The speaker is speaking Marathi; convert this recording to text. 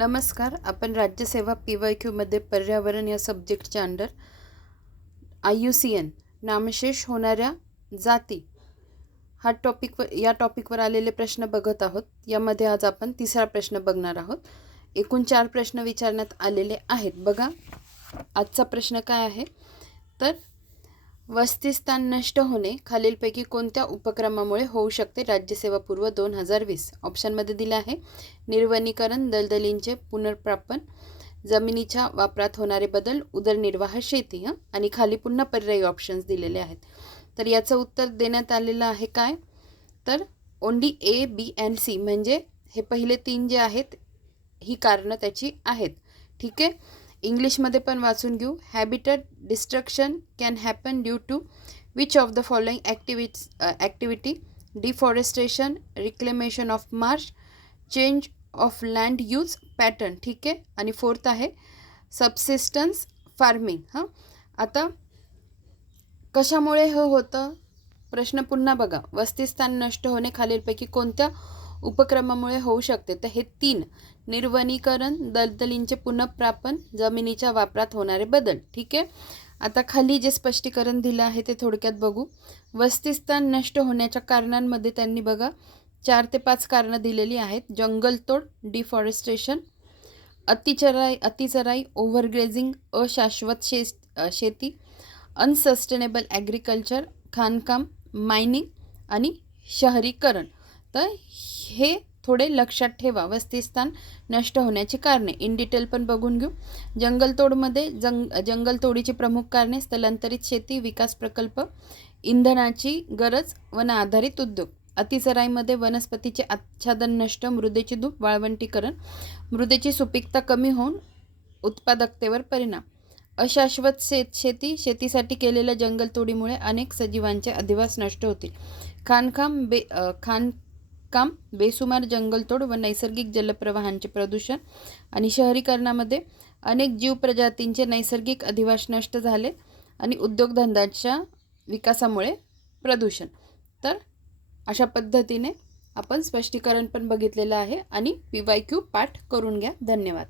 नमस्कार आपण राज्यसेवा पी वाय क्यूमध्ये पर्यावरण या सब्जेक्टच्या under I U C N नामशेष होणाऱ्या जाती. हा टॉपिकवर या टॉपिकवर आलेले प्रश्न बघत आहोत. यामध्ये आज आपण तिसरा प्रश्न बघणार आहोत. एकूण चार प्रश्न विचारण्यात आलेले आहेत. बघा आजचा प्रश्न काय आहे? तर वस्तीस्थान नष्ट होणे खालीलपैकी कोणत्या उपक्रमामुळे होऊ शकते? राज्यसेवा पूर्व दोन हजार वीस. ऑप्शनमध्ये दिलं आहे. निर्वनीकरण दलदलींचे पुनर्प्रापन जमिनीच्या वापरात होणारे बदल उदरनिर्वाह शेती हं? आणि खाली पुन्हा पर्यायी ऑप्शन्स दिलेले आहेत. तर याचं उत्तर देण्यात आलेलं आहे काय? तर only A B and C म्हणजे हे पहिले तीन जे आहेत ही कारणं त्याची आहेत. ठीक आहे? इंग्लिशमध्ये पण वाचून घेऊ. Habitat destruction can happen due to which of the following activities activity deforestation reclamation of marsh change of land use pattern ठीक आहे? आणि फोर्थ आहे सबसिस्टन्स फार्मिंग हां? आता कशामुळे हे होतं? प्रश्न पुन्हा बघा. वस्तीस्थान नष्ट होणे खालीलपैकी कोणत्या उपक्रमामुळे होऊ शकते. तर हे तीन निर्वनीकरण दलदलींचे पुनःप्रापन जमिनीच्या वापरात होणारे बदल. ठीक आहे? आता खाली जे स्पष्टीकरण दिलं आहे ते थोडक्यात बघू. वस्तीस्थान नष्ट होण्याच्या कारणांमध्ये त्यांनी बघा चार ते पाच कारणं दिलेली आहेत. जंगलतोड डिफॉरेस्टेशन अतिचराई अतिचराई ओव्हरग्रेझिंग अशाश्वत शे शेती अनसस्टेनेबल ॲग्रिकल्चर खाणकाम मायनिंग आणि शहरीकरण. तर हे थोडे लक्षात ठेवा. वस्तीस्थान नष्ट होण्याची कारणे. इन डिटेल पण बघून घेऊ. जंगलतोडमध्ये जंग जंगलतोडीची प्रमुख कारणे स्थलांतरित शेती विकास प्रकल्प इंधनाची गरज वन आधारित उद्योग. अतिचराईमध्ये वनस्पतीचे आच्छादन नष्ट मृदेची धूप वाळवंटीकरण. मृदेची सुपीकता कमी होऊन उत्पादकतेवर परिणाम. अशाश्वत शेत शेती शेतीसाठी केलेल्या जंगलतोडीमुळे अनेक सजीवांचे अधिवास नष्ट होतील. खाणकाम बे खाणकाम बेसुमार जंगलतोड व नैसर्गिक जलप्रवाहांचे प्रदूषण आणि शहरीकरणामध्ये अनेक जीव प्रजातींचे नैसर्गिक अधिवास नष्ट झाले आणि उद्योगधंद्याच्या विकासामुळे प्रदूषण. तर अशा पद्धतीने आपण स्पष्टीकरण पण बघितलेलं आहे आणि पी वाय क्यू पाठ करून घ्या. धन्यवाद.